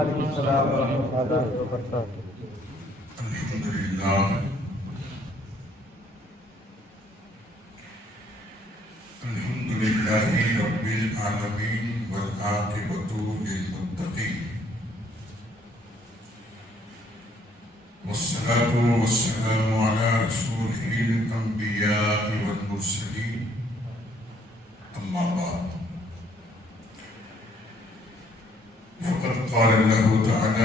وعلیکم السلام ورحمۃ اللہ وبرکاتہ۔ الحمد للہ رب العالمین والعاقبۃ للمتقین والصلاة والسلام علی رسولہ الانبیاء والمرسلین اما بعد فقد قال اللہ تعالی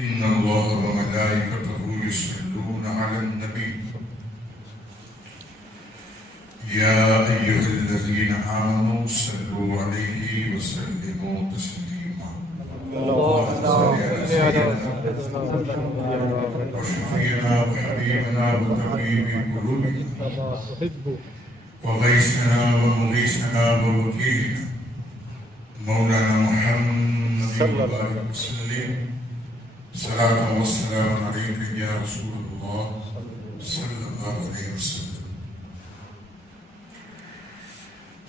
ان اللہ وملائکتہ یصلون علی النبی یا ایھا الذین آمنوا صلوا علیہ وسلموا تسلیما وشفیعنا وحبیبنا وطبیب قلوبنا وغیثنا ومغیثنا ووکیلنا مولانا محمد صلی اللہ علیہ وسلم صلاۃ والسلام علیک یا رسول اللہ صلی اللہ علیہ وسلم۔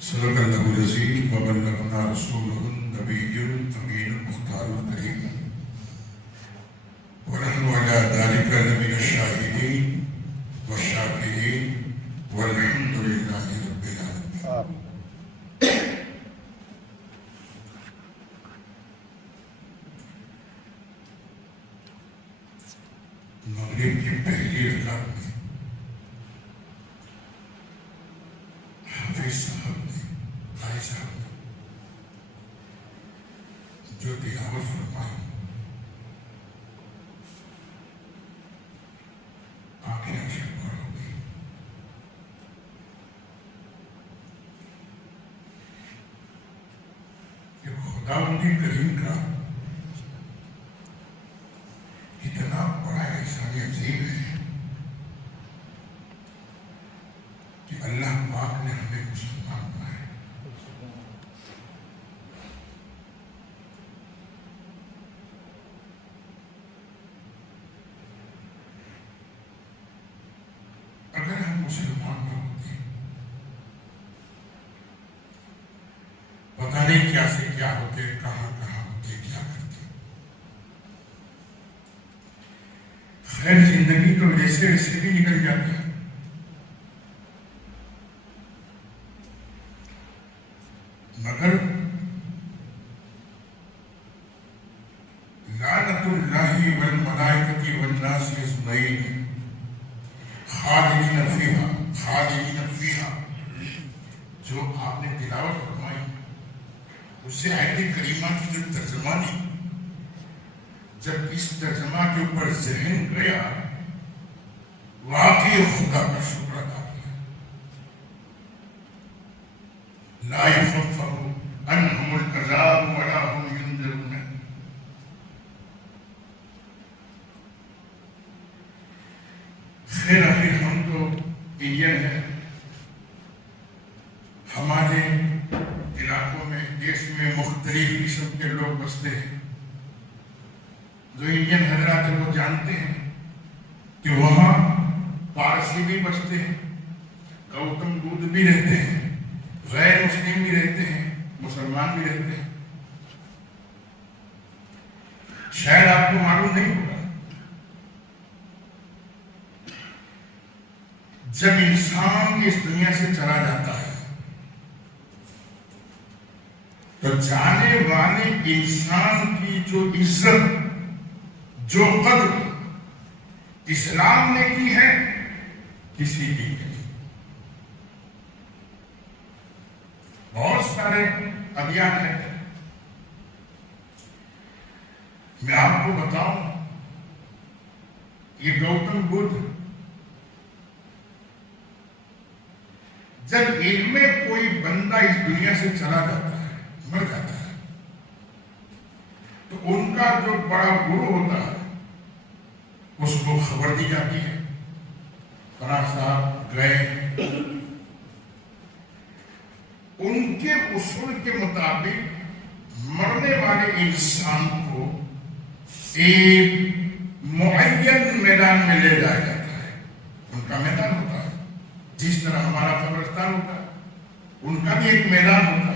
صدق اللہ العظیم وبلغنا رسولہ النبی الامین المختار الکریم ونحن علی ذلک لمن الشاہدین والشاکرین والحمد للہ رب العالمین۔ مغرب کی پہلی رکعت میں حافظ صاحب نے قاری صاحب نے جو تلاوت فرمائی آنکھیں اشک پر ہو گئی۔ کہ خداوندی کریم کا اتنا بڑا احسان عظیم ہے کہ اللہ پاک نے ہمیں مسلمان بنایا۔ اگر ہم مسلمان نہ ہوتے پتہ نہیں کیا سے کیا ہوتے، کہاں کہاں ہوتے، کیا کرتے۔ خیر زندگی تو جیسے ویسے بھی نکل جاتی ہے، مگر لعنت اللہ والملائکۃ والناس اجمعین خالدین فیہا جو آپ نے تلاوت فرمائی، اس سے آیت کریمہ کی جو ترجمانی، جب اس ترجمہ کے اوپر ذہن گیا، واقعی خدا کا شکر ادا کیا۔ لا يخفف عنهم العذاب ولا هم ينذرون۔ خیر آخر ہم تو انڈین ہیں، ہمارے علاقوں میں دیش میں مختلف قسم کے لوگ بستے ہیں۔ جو انڈین حضرات ہیں وہ جانتے ہیں کہ وہاں پارسی بھی بستے ہیں، گوتم بدھ بھی رہتے ہیں، غیر مسلم بھی رہتے ہیں، مسلمان بھی رہتے ہیں۔ شاید آپ کو معلوم نہیں ہوگا، جب انسان اس دنیا سے چلا جاتا ہے تو جانے والے انسان کی جو عزت، جو قدر اسلام نے کی ہے، کسی کی نہیں۔ بہت سارے ادیان ہیں، میں آپ کو بتاؤں، یہ گوتم بدھ جب ان میں کوئی بندہ اس دنیا سے چلا جاتا ہے، مر جاتا ہے، تو ان کا جو بڑا گرو ہوتا ہے اس کو خبر دی جاتی ہے، فلاں صاحب گئے۔ ان کے اصول کے مطابق مرنے والے انسان کو ایک معین میدان میں لے جایا جاتا ہے۔ ان کا میدان ہوتا ہے، جس طرح ہمارا قبرستان ہوتا ہے، ان کا بھی ایک میدان ہوتا ہے۔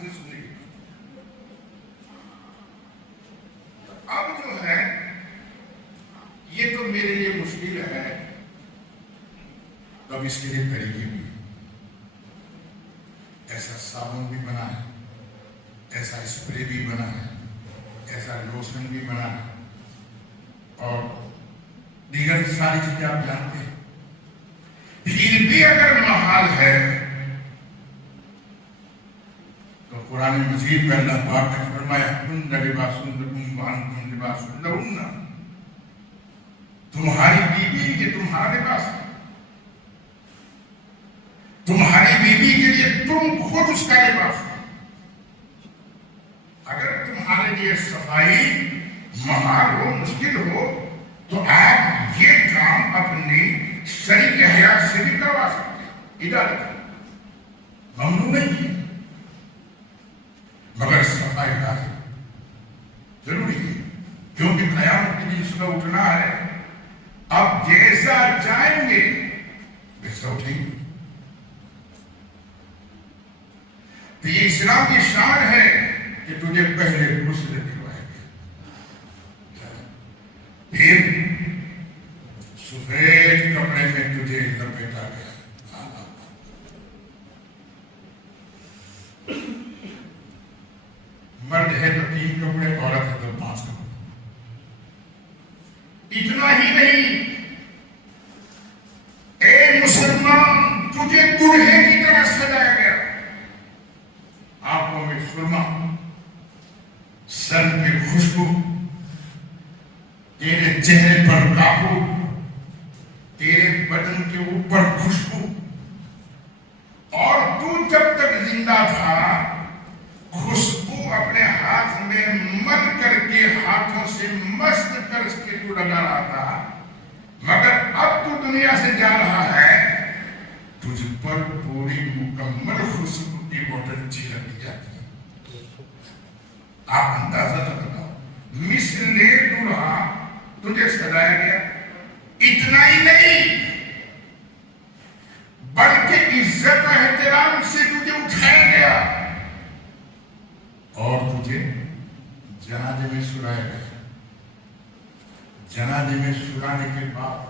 سے سننے کی بات. اب جو ہے یہ تو میرے لیے مشکل ہے، تو اب اس کے لیے طریقے بھی، ایسا صابن بھی بنا ہے، ایسا اسپرے بھی بنا ہے، ایسا لوشن بھی بنا ہے، اور دیگر ساری چیزیں آپ جانتے ہیں. پھر بھی اگر محال ہے تو قرآن مجید میں اللہ پاک نے فرمایا ہن لباس لکم وانتم لباس لہن، تمہاری بیوی یہ تمہارا لباس ہے، تمہاری بیوی کے لیے تم خود اس کا لباس ہے. اگر تمہارے لیے صفائی محال ہو، مشکل ہو، تو آپ یہ کام اپنی شریک حیات سے بھی کروا سکتے ہیں. اجازت ممنوع نہیں ہے، مگر صفائی لازم ضروری ہے، کیونکہ قیامت کے دن صبح اٹھنا ہے. اب جیسا جائیں گے ویسا اٹھیں گے. تو یہ اسلام کی شان ہے کہ تجھے پہلے غسل دلوائے گے، پھر سفید کپڑے میں تجھے لپیٹا گیا. مرد ہے تو 3 کپڑے، عورت ہے تو 5 کپڑے. اتنا ہی نہیں، اے مسلمان تجھے دلہے کی طرح سجایا گیا. آنکھوں میں سرما، سر پہ خوشبو، تیرے چہرے پر کافور، تیرے بدن کے اوپر خوشبو. اور تو جب تک زندہ تھا خوشبو اپنے ہاتھ میں مل کر کے ہاتھوں سے مست کر کے تو لگا رہا تھا. مگر اب تو دنیا سے جا رہا ہے، تجھ پر پوری مکمل خوشبو کی بوتل چھڑک دی جاتی ہے. آپ اندازہ تو لگاؤ، مثل دلہا تجھے سجایا گیا. اتنا ہی نہیں بلکہ عزت و احترام سے تجھے اٹھایا گیا اور تجھے جنازے میں سلایا گیا. جنازے میں سلانے کے بعد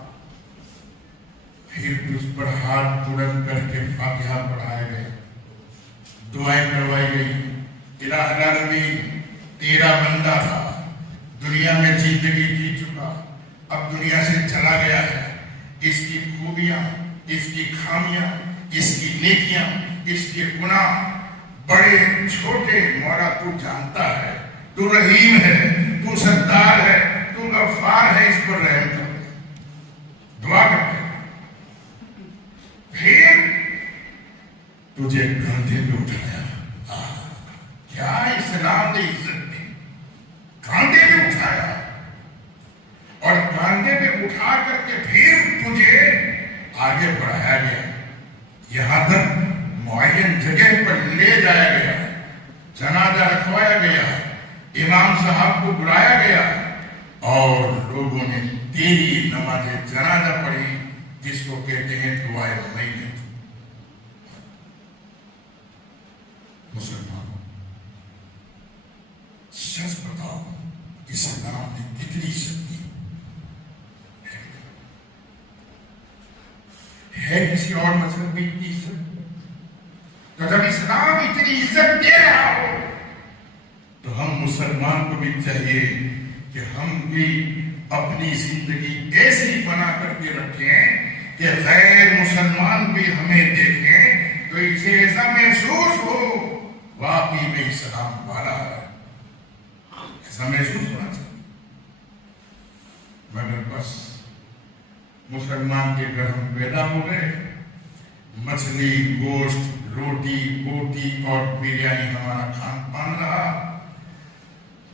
پھر تجھ پر ہاتھ بلند کر کے فاتحہ پڑھائے گئے، دعائیں کروائی گئی. الہ العالمین تیرا بندہ تھا، دنیا میں زندگی جی چکا، اب دنیا سے چلا گیا ہے. اس کی خوبیاں، اس کی خامیاں، اس کی نیکیاں، اس کے گناہ بڑے چھوٹے مولا تو جانتا ہے. تو رحیم ہے، تو ستار ہے، تو غفار ہے، اس پر رحم کر. دعا کرتے پھر تجھے کاندھے پہ اٹھایا. کیا اسلام نے عزت دی، کاندھے پہ اٹھایا اور کاندھے پہ اٹھا کر کے پھر تجھے آگے بڑھایا گیا. یہاں تک معین جگہ پر لے جایا گیا، جنازہ رکھوایا گیا، امام صاحب کو بلایا گیا اور لوگوں نے تیری نماز جنازہ پڑھی، جس کو کہتے ہیں دعائے میت. مسلمانوں سچ بتاؤ، اسلام نے کتنی شکتی ہے کسی اور مذہب میں اتنی عزت؟ تو جب اسلام اتنی عزت دے رہا ہو تو ہم مسلمان کو بھی چاہیے کہ ہم بھی اپنی زندگی ایسی بنا کر کے رکھیں کہ غیر مسلمان بھی ہمیں دیکھیں تو اسے ایسا محسوس ہو واقعی میں اسلام والا ہے، ایسا محسوس ہونا چاہیے. مگر بس مسلمان کے گھر ہم پیدا ہو گئے، مچھلی، گوشت، روٹی بوٹی اور بریانی ہمارا کھان پان رہا.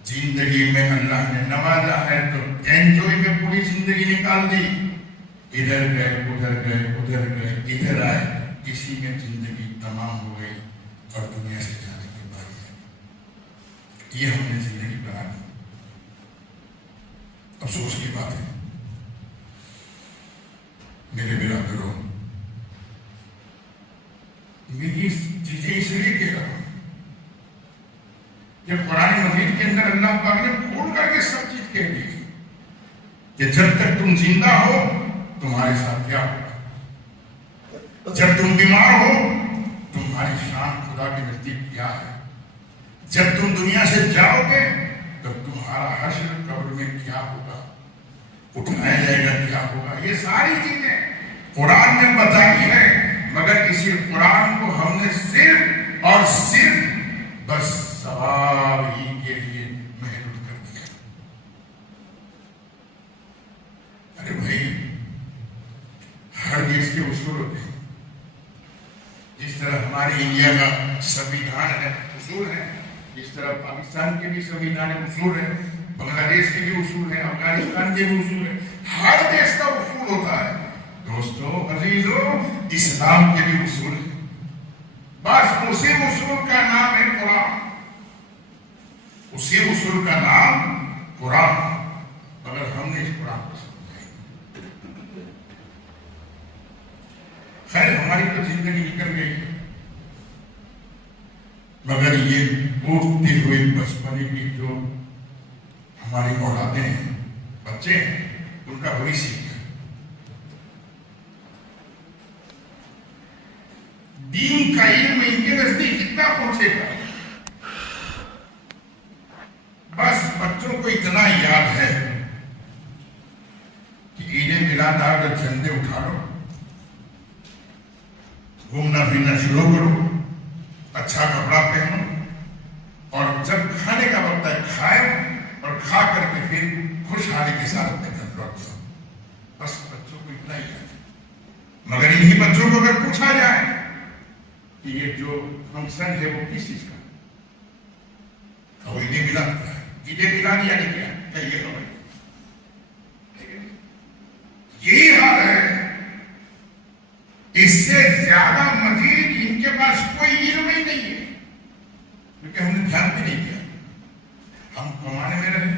زندگی میں اللہ نے نوازا ہے تو انجوائے میں پوری زندگی نکال دی. ادھر گئے ادھر گئے ادھر گئے ادھر آئے، اسی میں زندگی تمام ہو گئی اور دنیا سے جانے کی باری ہے. یہ ہم نے زندگی بنا دی. افسوس کی بات ہے میرے برادروں، میری چیزیں اس لیے کہہ رہا ہوں کہ قرآن مجید کے اندر اللہ پاک نے کھول کر کے سب چیز کہہ دی کہ جب تک تم زندہ ہو تمہارے ساتھ کیا ہوگا، جب تم بیمار ہو تمہاری شان خدا کے نزدیک کیا ہے، جب تم دنیا سے جاؤ گے تو تمہارا حشر قبر میں کیا ہوگا، اٹھایا جائے گا کیا ہوگا، یہ ساری چیزیں قرآن نے بتائی ہے، مگر اسی قرآن کو ہم نے صرف اور صرف بس ثواب ہی کے لیے محدود کر دیا۔ ارے بھائی، ہر دیش کے اصول ہوتے ہیں، جس طرح ہمارے انڈیا کا سنویدھان ہے، اصول ہے، جس طرح پاکستان کے بھی سنویدھان اصول ہے، بنگلہ دیش کے بھی اصول ہے، افغانستان کے بھی اصول ہے، ہر دیش کا اصول ہوتا ہے۔ دوستو عزیزو، اسلام کے بھی اصول ہے، بس اسی اصول کا نام ہے قرآن، اسی اصول کا نام قرآن، مگر ہم نے اس قرآن کو سمجھا نہیں۔ خیر، ہماری تو زندگی نکل گئی، مگر یہ اٹھتے ہوئے بچپنے کی جو ہماری اولادیں ہیں، بچے ہیں، ان کا وہی سیکھ ہے۔ دین کا علم ان کے نزدیک کتنا پہنچے گا، بس بچوں کو اتنا یاد ہے کہ عید میلاد آ کر جھنڈے اٹھا لو، گھومنا پھرنا شروع کرو، اچھا کپڑا پہنو، اور جب کھانے کا وقت ہے کھائے، اور کھا کر کے پھر خوشحالی کے ساتھ اپنے گھر لوٹ جاؤ، بس بچوں کو اتنا ہی یاد ہے۔ مگر انہی بچوں کو اگر پوچھا جائے کہ یہ جو فنکشن ہے وہ کس چیز کا، عید میلاد کا ہے، عید میلاد یعنی کیا یہ خبر، یہی حال ہے، اس سے زیادہ مزید ان کے پاس کوئی علم ہی نہیں ہے، کیونکہ ہم نے دھیان بھی نہیں دیا۔ ہم کمانے میں رہے،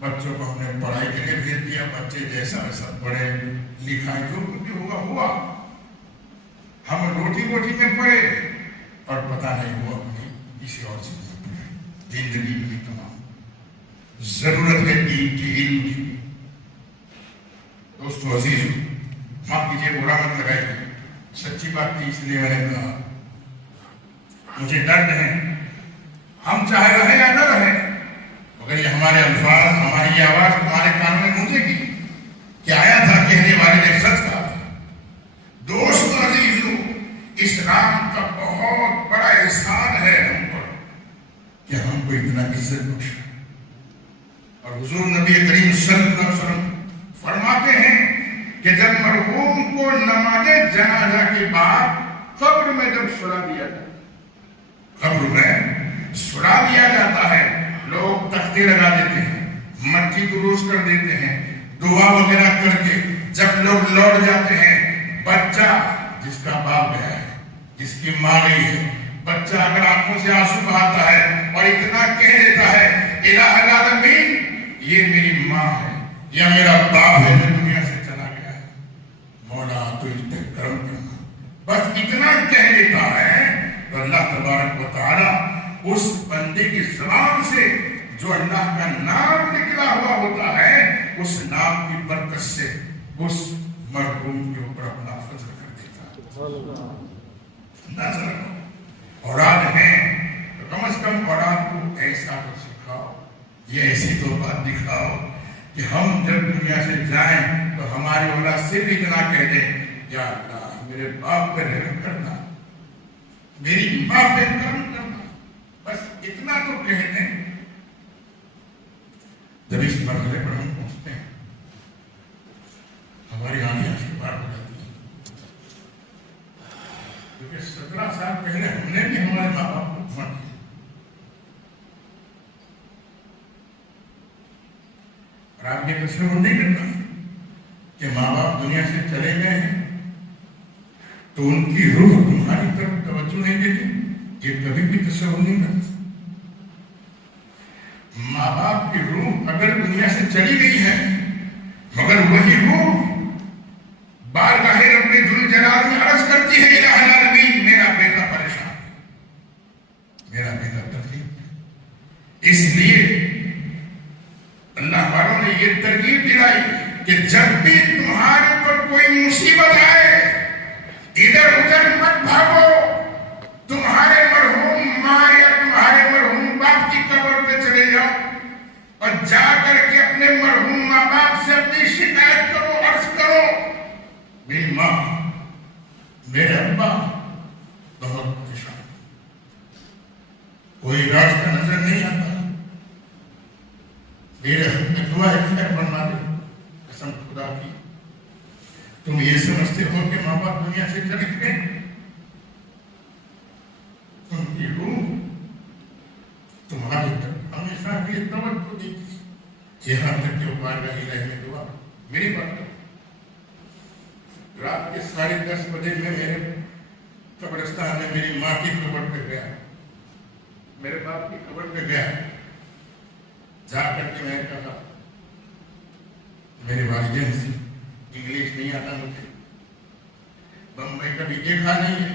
بچوں کو ہم نے پڑھائی کے لیے بھیج دیا، بچے جیسا ویسا پڑھے لکھائے، جو کچھ ہوا ہوا، ہم روٹی میں پڑے اور پتہ نہیں ہوا اپنی کسی اور چیز میں پڑے۔ زندگی میں تمام ضرورت ہے دین کے علم کی۔ دوستو عزیزو، معاف کیجیے، برا مت لگائیے، سچی بات تھی اس لیے میں نے کہا، مجھے درد ہے، ہم چاہے رہے یا نہ رہے، مگر یہ ہمارے الفاظ، ہماری یہ آواز تمہارے کانوں میں گونجے گی کہ آیا تھا کہنے والے نے سچ کہا تھا۔ دوست عزیزو، اسلام کا بہت بڑا احسان ہے ہم پر کہ ہم کو اتنا عزت بخشا، اور حضور نبی کریم صلی اللہ علیہ وسلم فرماتے ہیں کہ جب مرحوم کو نماز جنازہ کے بعد قبر میں جب سلا دیا جاتا ہے، قبر میں سلا دیا جاتا ہے، لوگ تختے لگا دیتے ہیں، مٹی دروس کر دیتے ہیں، دعا وغیرہ کر کے جب لوگ لوٹ جاتے ہیں، بچہ جس کا باپ گیا ہے، جس کی ماں گئی ہے، بچہ اگر آنکھوں سے آنسو بہاتا ہے اور اتنا کہہ دیتا ہے الہ العالمین یہ میری ماں ہے یا میرا باپ ہے جو دنیا سے چلا گیا ہے، مولا تو اس پہ کرم کرنا، بس اتنا کہہ دیتا ہے تو اللہ تبارک و تعالی اس بندے کی زبان سے جو اللہ کا نام نکلا ہوا ہوتا ہے، اس نام کی برکت سے اس مرحوم کے اوپر اپنا فضل کر دیتا ہے۔ نظر اولاد ہیں تو کم از کم اولاد کو ایسا تو سکھاؤ، یہ ایسی تو بات دکھاؤ کہ ہم جب دنیا سے جائیں تو ہماری اولاد صرف اتنا کہہ دیں، یا اللہ میرے باپ پہ رحم کرنا، میری ماں پہ کرم کرنا، بس اتنا تو کہہ دیں۔ جب اس مرحلے پر ہم پہنچتے ہیں ہماری آنکھیں سے پار ہو جاتی ہیں، کیونکہ 17 سال پہلے ہم نے بھی ہمارے ماں باپ کو دھواں کیا، اور آپ یہ تصور نہیں کرنا کہ ماں باپ دنیا سے چلے گئے ہیں تو ان کی روح تمہاری طرف توجہ نہیں دیتی، یہ کبھی بھی تصور نہیں کرتا۔ ماں باپ کی روح اگر دنیا سے چلی گئی ہے، مگر وہی روح بارگاہ رب ذوالجلال میں عرض کرتی ہے الہ العالمین میرا بیٹا پریشان ہے، میرا بیٹا تکلیف ہے، ترغیب دلائی کہ جب بھی تمہارے پر کوئی مصیبت آئے ادھر ادھر مت بھاگو، تمہارے مرحوم ماں یا تمہارے مرحوم باپ کی قبر پہ چلے جاؤ اور جا کر کے اپنے مرحوم ماں باپ سے اپنی شکایت کرو، عرض کرو میری ماں میرے ابا بہت پریشان، کوئی راستہ نظر نہیں آتا، میرے حق میں دعا خیر فرما دے، قسم خدا کی تم یہ سمجھتے ہو کہ ماں باپ دنیا سے چلے گئے، تم کی روح تمہاری طرف ہمیشہ یہ توجہ دیتی، یہاں تک کہ وہ بارگاہ الہی میں دعا میری بات رات کے 10:30 بجے میں میرے قبرستان میں میری ماں کی قبر پہ گیا، میرے باپ کی قبر پہ گیا، جا کر کے میں کہا میرے والدین سے انگلش نہیں آتا مجھے، بمبئی کبھی دیکھا نہیں ہے،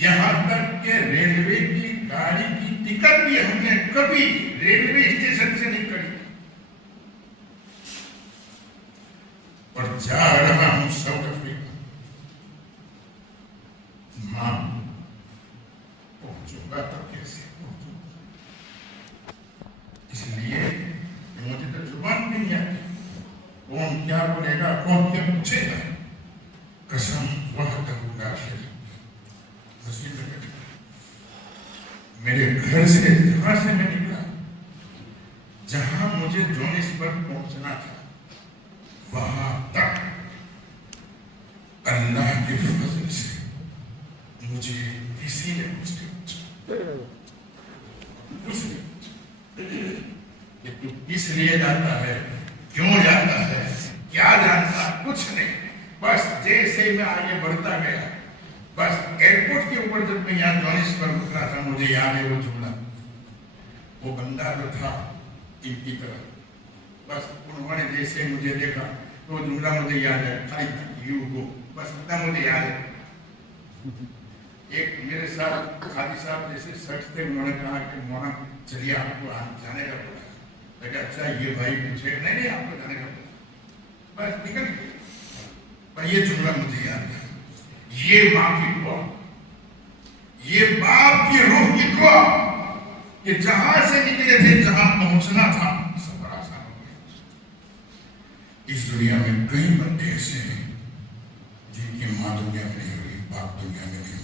یہاں تک کہ ریلوے کی گاڑی کی ٹکٹ بھی ہم نے کبھی ریلوے اسٹیشن سے نہیں کری، اور جا رہا ہوں ساؤتھ افریقہ، ماں پہنچوں گا تو کیسے پہنچوں گا، اس لیے مجھے تو زبان نہیں آتی، کون کیا بولے گا کون کیا پوچھے گا، قسم وحدہ لا شریک مسجد میں بیٹھا، میرے گھر سے جہاں سے میں نکلا، جہاں مجھے جونسبرگ پہنچنا تھا، وہاں تک اللہ کے فضل سے مجھے کسی نے کچھ نہیں پوچھا کہ تو کس لیے جاتا ہے، کیوں جاتا ہے، کیا جانتا، کچھ نہیں، بس جیسے میں آگے بڑھتا گیا، بس ایئرپورٹ کے اوپر جب میں یہاں جونسبرگ اترا تھا، مجھے یاد ہے وہ جملہ، وہ بندہ جو تھا ان کی طرف، بس انہوں نے جیسے مجھے دیکھا تو وہ جملہ مجھے یاد ہے، یو گو، بس اتنا مجھے یاد ہے۔ ایک میرے ساتھ قاضی صاحب جیسے شخص تھے، انہوں نے کہا کہ مولانا چلیے آپ کو جانے کا پڑا، میں کہا اچھا یہ بھائی پوچھے، نہیں آپ کو جانے کا پڑا، بس نکل گئے، پر یہ جملہ مجھے یاد ہے، یہ ماں کی دعا، یہ باپ کی روح کی دعا کہ جہاں سے نکلے تھے جہاں پہنچنا تھا سفر آسان ہو گیا۔ اس دنیا میں کئی بندے ایسے ہیں جن کی ماں دنیا میں نہیں ہوئی، باپ دنیا میں نہیں ہوئی،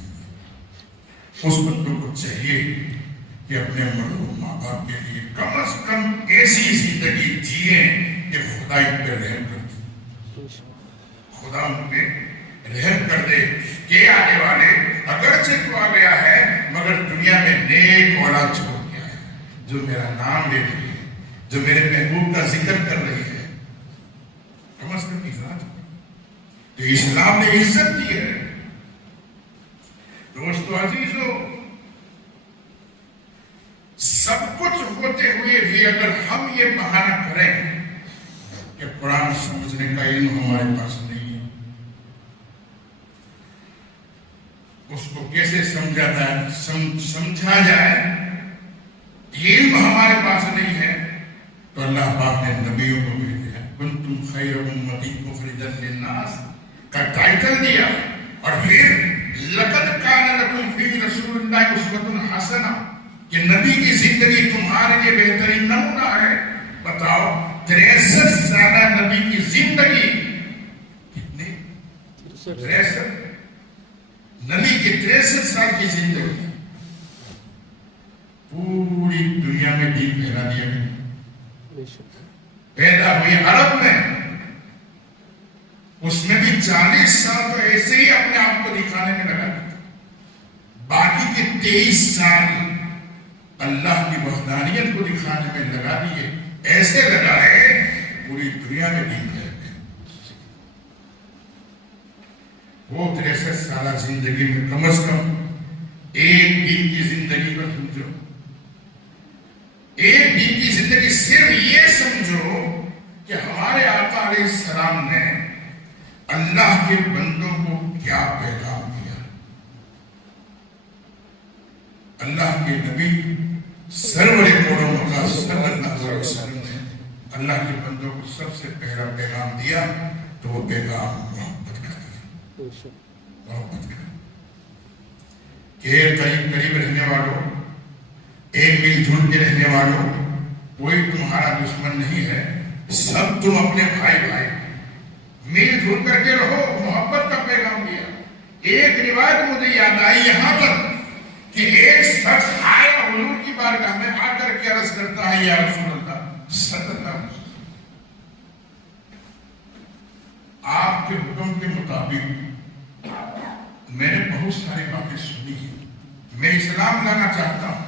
اس بندوں کو چاہیے کہ اپنے مرحوم ماں باپ کے لیے کم از کم ایسی زندگی جیئیں کہ خدا ان پہ رحم کر دے، خدا ان پہ رحم کر دے کہ آنے والے اگرچہ تو آ گیا ہے مگر دنیا میں نیک اولاد چھوڑ گیا ہے، جو میرا نام لے رہی ہے، جو میرے محبوب کا ذکر کر رہی ہے، کم از کم عزت تو اسلام نے عزت دی ہے۔ دوستو عزیزو، سب کچھ ہوتے ہوئے بھی اگر ہم یہ بہانہ کریں کہ قرآن سمجھنے کا علم ہمارے پاس نہیں ہے، اس کو کیسے سمجھا جائے، یہ علم ہمارے پاس نہیں ہے، تو اللہ پاک نے نبیوں کو بھیجا، کنتم خیر امتی اخرجت للناس کا ٹائٹل دیا، اور پھر لقد کان لکم فی رسول اللہ اسوۃ حسنہ کہ نبی کی زندگی تمہارے لیے بہترین نمونہ ہے۔ بتاؤ 63 سالہ نبی کی زندگی کتنی؟ 63 نبی کی 63 سال کی زندگی پوری دنیا میں دین پھیلا دیا گیا، پیدا ہوئی عرب میں، اس میں بھی 40 سال تو ایسے ہی اپنے آپ کو دکھانے میں لگا دیا، باقی کے 23 سال اللہ کی وحدانیت کو دکھانے میں لگا دیے، ایسے لگا ہے پوری دنیا میں دین پھیل گیا۔ وہ 63 سالہ زندگی میں کم از کم ایک دن کی زندگی کو سمجھو، ایک دن کی زندگی صرف یہ سمجھو کہ ہمارے آقا علیہ السلام نے اللہ کے بندوں کو کیا پیغام دیا، اللہ کے نبی سرور کونوں کا صلی اللہ علیہ وسلم نے اللہ کے بندوں کو سب سے پہلا پیغام دیا تو وہ پیغام محبت کا دیا، محبت کا کہ قریب قریب رہنے والوں، ایک مل جل کے رہنے والوں، کوئی تمہارا دشمن نہیں ہے، سب تم اپنے بھائی بھائی، مل جل کر کے رہو، محبت کا پیغام دیا۔ ایک روایت مجھے یاد آئی یہاں پر کہ ایک شخص آیا حضور کی بارگاہ میں، آ کر کے عرض کرتا ہے یا رسول اللہ صلی اللہ علیہ وسلم، آپ کے حکم کے مطابق میں نے بہت ساری باتیں سنی ہیں، میں اسلام لانا چاہتا ہوں،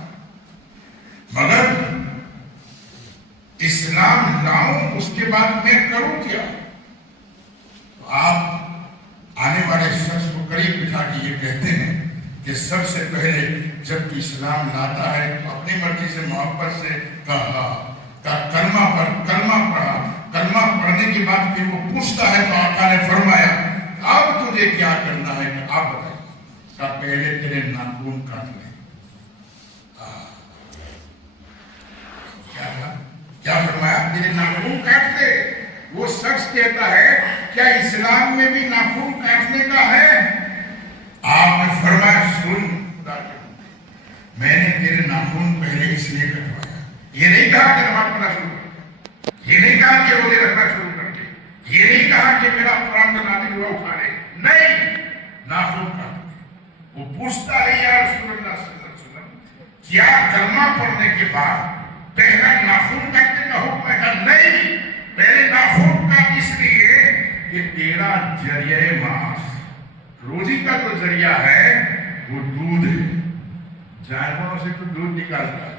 مگر اسلام لاؤں اس کے بعد میں کروں کیا؟ تو آپ آنے والے شخص کو قریب بٹھا کے یہ کہتے ہیں کہ سب سے پہلے جب تو اسلام لاتا ہے تو اپنی مرضی سے محبت سے کہا، کلمہ پڑھا، کلمہ پڑھنے کے بعد پھر وہ پوچھتا ہے تو آقا نے فرمایا اب تجھے کیا کرنا ہے کہ آپ بتائیں، کہ پہلے تیرے ناخن کاٹ لیں۔ کیا فرمایا؟ تیرے ناخن کاٹ لے۔ وہ شخص کہتا ہے کیا اسلام میں بھی ناخن کاٹنے کا ہے؟ آپ نے فرمایا سن، میں نے تیرے ناخن پہلے اس لیے کٹوایا، یہ نہیں کہا کہ نماز پڑھنا شروع کر، یہ نہیں کہا کہ روزے رکھنا شروع کر دے، یہ نہیں کہا کہ میرا قرآن کا نازل ہوا اٹھا لے، نہیں، ناخن کاٹ۔ وہ پوچھتا ہے یا رسول اللہ صلی اللہ علیہ وسلم کیا کلمہ پڑھنے کے بعد پہلا ناخن کاٹنے کا حکم ہے؟ کہ نہیں، پہلے ناخن کاٹ اس لیے کہ تیرا ذریعہ معاش، روزی کا جو ذریعہ ہے وہ دودھ ہے، جانوروں سے تو دودھ نکالتا ہے،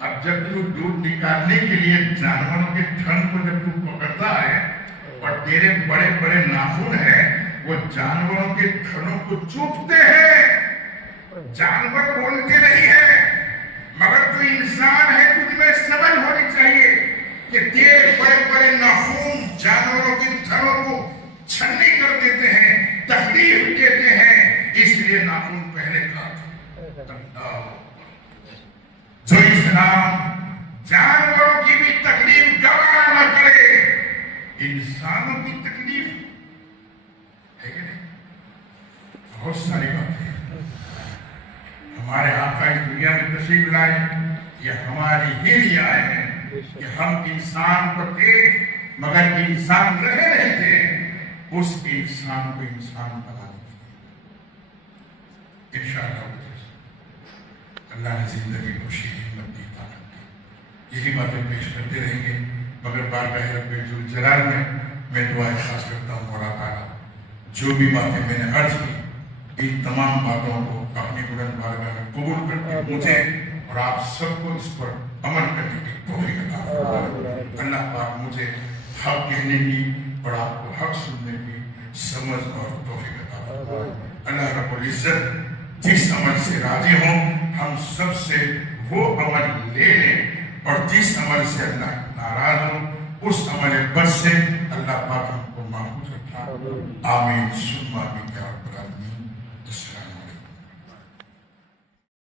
اب جب تو دودھ نکالنے کے لیے جانوروں کے تھن کو جب تو پکڑتا ہے اور تیرے بڑے بڑے ناخن ہیں وہ جانوروں کے تھنوں کو چوبتے ہیں، جانور بولتے نہیں ہیں، مگر تو انسان ہے، تجھ میں سمجھ ہونی چاہیے کہ تیرے بڑے بڑے ناخن جانوروں کے تھنوں کو چھنی کر دیتے ہیں، تکلیف دیتے ہیں، اس لیے ناخن پہلے کاٹ۔ جو اسلام جانوروں کی بھی تکلیف گوارا نہ کرے، انسانوں کی تکلیف ہے کہ نہیں؟ بہت ساری باتیں ہمارے آقا اس دنیا میں تشریف لائے، یہ ہماری ہی لیے آئے ہیں کہ ہم انسان تو تھے مگر انسان رہے نہیں تھے، اس انسان کو انسان بنانے کے لیے انشاءاللہ اللہ نے زندگی کو ہمت دی، طاقت دی، یہی باتیں پیش کرتے رہیں گے، مگر بارگاہ رب ذوالجلال میں دعائیں خاص کرتا ہوں مولا تعالیٰ جو بھی باتیں میں نے عرض کی ان تمام باتوں کو اپنی بلند بارگاہ میں قبول کر کے مجھے اور آپ سب کو اس پر عمل کرنے کی توفیق عطا فرمائے۔ اللہ پاک مجھے حق کہنے کی اور آپ کو حق سننے کی سمجھ اور توفیق عطا فرمائے۔ اللہ رب العزت جس عمل سے راضی ہوں ہم سب سے وہ عمل لے لیں، اور جس عمل سے اللہ ناراض ہو اس عمل بد سے اللہ پاک ہم کو محفوظ رکھا۔ آمین ثم آمین۔